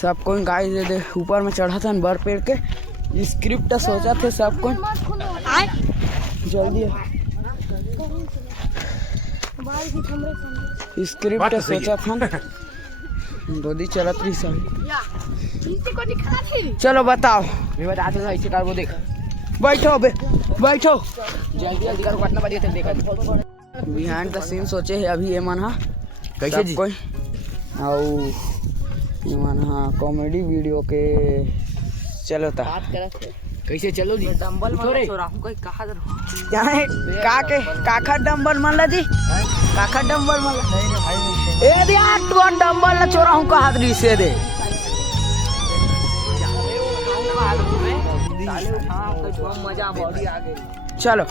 सब कोई गाय दे दे ऊपर में चढ़ा था बर पेड़ के स्क्रिप्ट सोचा थे सब कोई जल्दी स्क्रिप्ट सोचा था दोदी चलत रही सब। चलो बताओ वो देख बैठो बैठो जल्दी जल्दी करो पटना बढ़िया देखा बिहाइंड द सीन सोचे है अभी ये मन हा कैसे जी कोई आओ ये मन हा कॉमेडी वीडियो के चलो ता कैसे चलो जी डंबल मार छोरा हम कोई कहा जाने काका डंबल मान ला जी काका डंबल मान ला नहीं भाई ए दे यार तू डंबल ला छोरा हम कहा दी से दे मजा बॉडी आ गई। चलो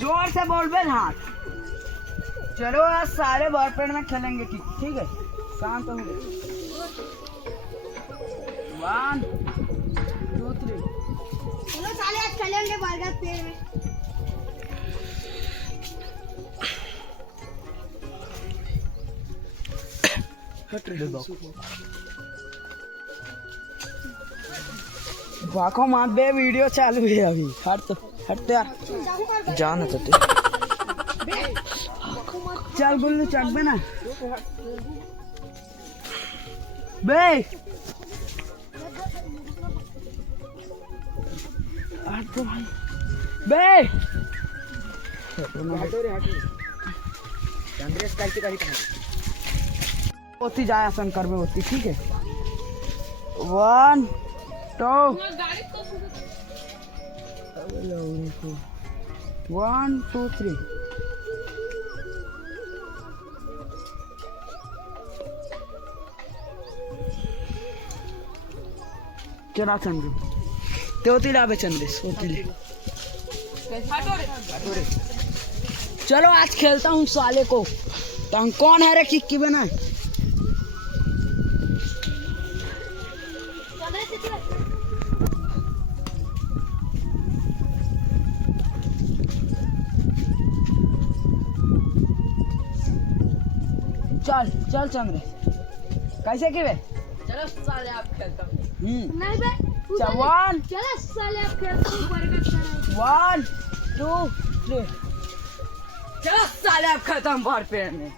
जोर से बोल बे हाथ चलो आज सारे बॉयफ्रेंड में खेलेंगे ठीक है शांत हो 1 2 3 चलो साले आज खेलेंगे बरगद पेड़ में। हट रे बाको मां बे वीडियो चालू है अभी हट यार जाना चाहते चल गुल्लू चढ़ बे ना बे हट भाई बे होती जाए शंकर में होती ठीक है 1 2 1 2 3 चला चंद्र ते होती लावे चंद्रेश होती ले चलो आज खेलता हूँ साले को तो हम कौन है रे किक्की बना चल चल चंद्र कैसे की बे चलो साले आप खेलता हूँ नहीं बे चल चलो साले आप खेलता हूँ बरगद 1 2 3 चलो साले आप खेलता हूँ बार पेड़ में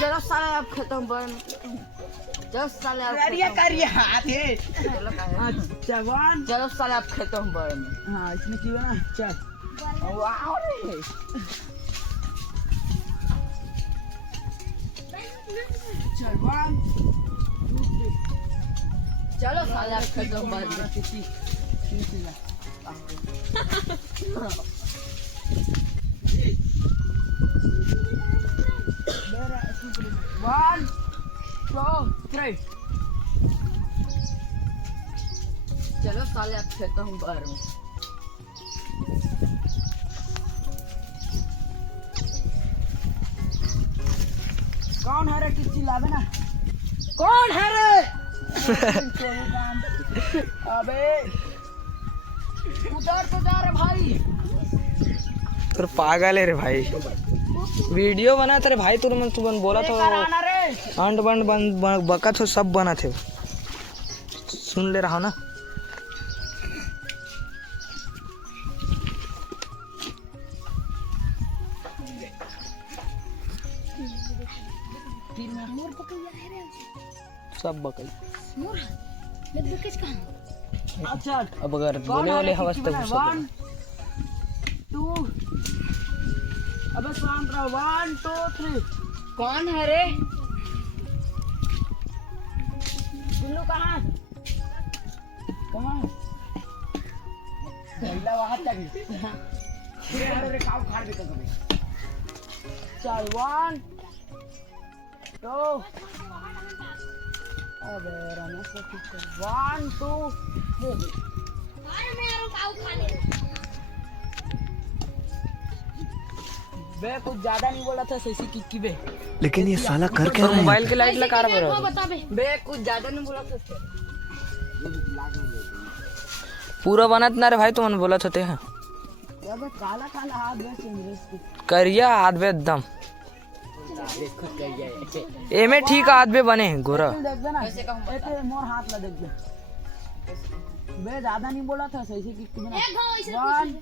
चलो साले आप खेलता हूँ बार में चलो साले आप करिए हाथ है चलो साले आप खेलता हूँ बार में हाँ इसमें की बना चल वाओ रे चल 1 2 3 चलो साले आप खेलता हूँ बार में किसी 1 2 3 चलो साले आप खेलता हूँ बार में कौन है रे किसी लावे ना कौन है रे अबे उधर तो जा रे भाई तो पागल है रे भाई वीडियो बना तेरे भाई तू बोला था अंड बंड बका तो सब बना थे सुन ले रहा ना सब बकई अच्छा अब अगर बोले वाले हवस तो 1 2 अबे शांत रहो 1 2 3 कौन है रे गुल्लू कहाँ पहला वहां तक अरे खाओ खाड़ दे चल 1 2 अबे राना से 1 2 बे कुछ ज्यादा नहीं बोला था सही किक्की बे लेकिन ये साला कर क्या रहा है मोबाइल की लाइट लगा रहा है बे कुछ ज्यादा नहीं बोला था पूरा बनत ना रे भाई तुमने बोला था ते अबे काला काला हाथ बे चिंग्रेस की करिया हाथ बे एकदम ए में ठीक हाथ बे बने गोरा देख दे ना ऐसे मोर हाथ ला देख दे बे ज्यादा नहीं बोला था सही से किक बना एक घाव ऐसे 1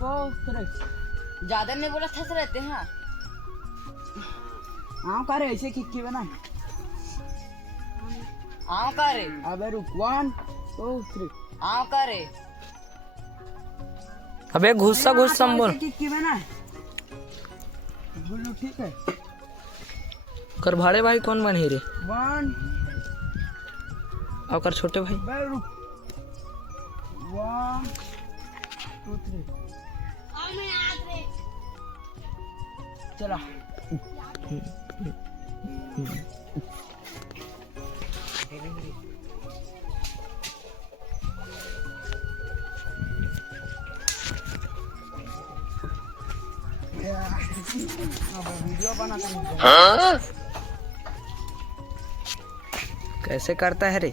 2 3 ज्यादा नहीं बोला थस रहते हैं हाँ करे ऐसे किक की बना आओ करे अबे रुक 1 2 3 आओ करे अबे गुस्सा गुस्सा बोल किक की बना बोलो ठीक है कर भाड़े भाई कौन बने रे 1 और कर छोटे भाई बे रुक 1 2 3 आओ मैं आज रे चला वीडियो बनाता हूँ कैसे करता है रे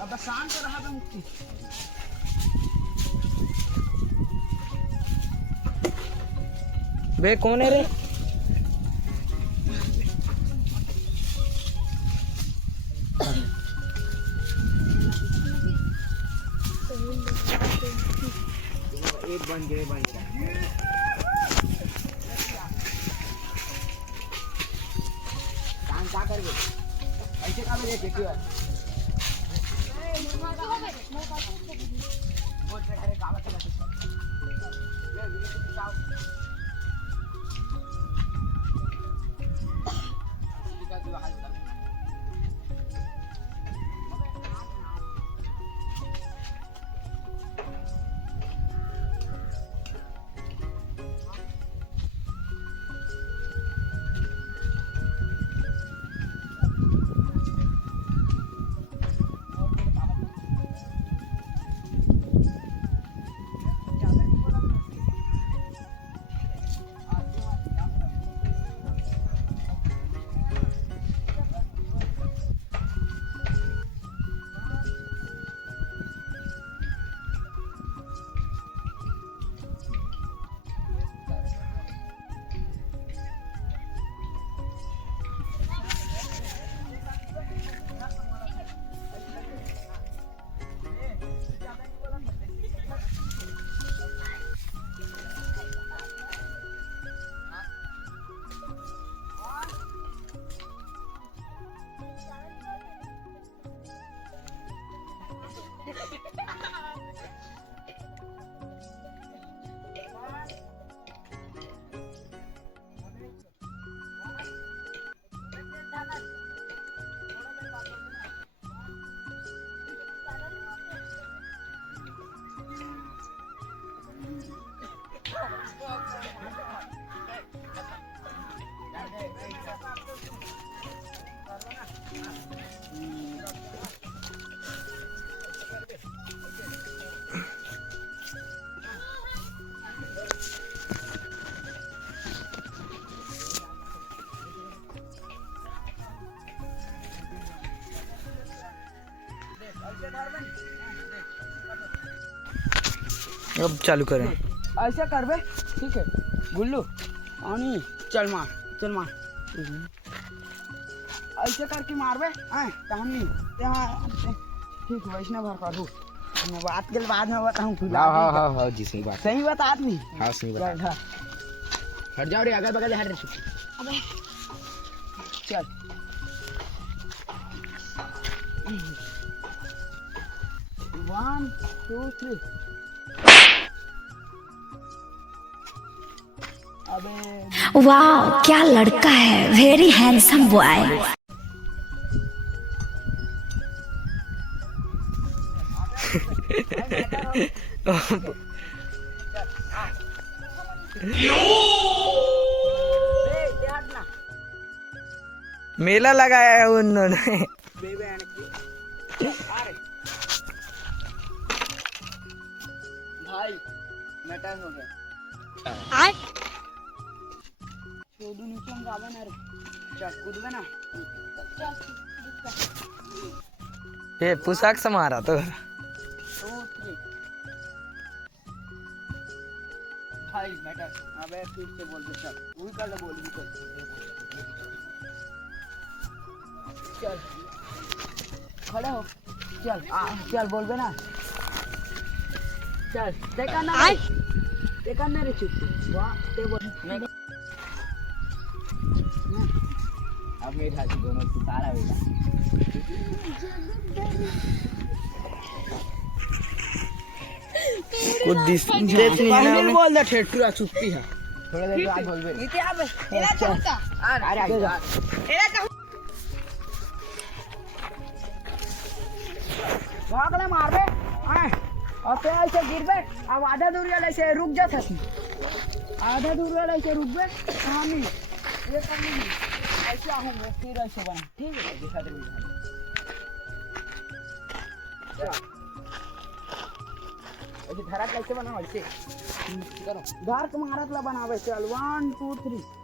अब शांत रहा था मुक्ति बे कौन है रे एक बन गए काम क्या कर गए ऐसे काम में देखिए क्यों वो अरे काला चला ये वीडियो जाओ ठीक है हाल होता अब चालू करें ऐसे कर बे ठीक है गुल्लू आनी चल मार ऐसे करके मार बे कहानी ठीक वैष्णव भर करू मैं बात के बाद में बताऊँ हाँ जी सही बात सही बता आदमी हाँ सही बात हट जाओ रे अगल बगल हट रहे अबे चल वन टू थ्री अबे वाह क्या लड़का है वेरी हैंडसम बॉय मेला लगाया है उन्होंने भाई मैटर हो गया छोड़ू नीचे हम जावे ना रे चल कूदवे ना ये पोशाक से मारा तो 2 3 भाई मैटर अबे फिर से बोल दे चल वही कर ले बोल भी कर चल खड़े हो चल चल बोल बे ना चल देखा ना रे चुप वाह ते बोल अब मेरे हाथ दोनों सितारा बेटा कुछ देख नहीं पहले ना बोल दे ठेठुरा चुप्पी है थोड़ा देर बाद बोल बे नीचे अब तेरा चलता अरे आगे जा भागले मार बे और पे ऐसे गिर बे अब आधा दूर वाले से रुक जा था आधा दूर वाले से रुक बे हाँ नहीं ये कर नहीं ऐसे आहूँ मैं फिर ऐसे बना ठीक है दिखा दे ऐसे धरा कैसे बना वैसे करो धार को महाराज ला बनावे चल 1 2 3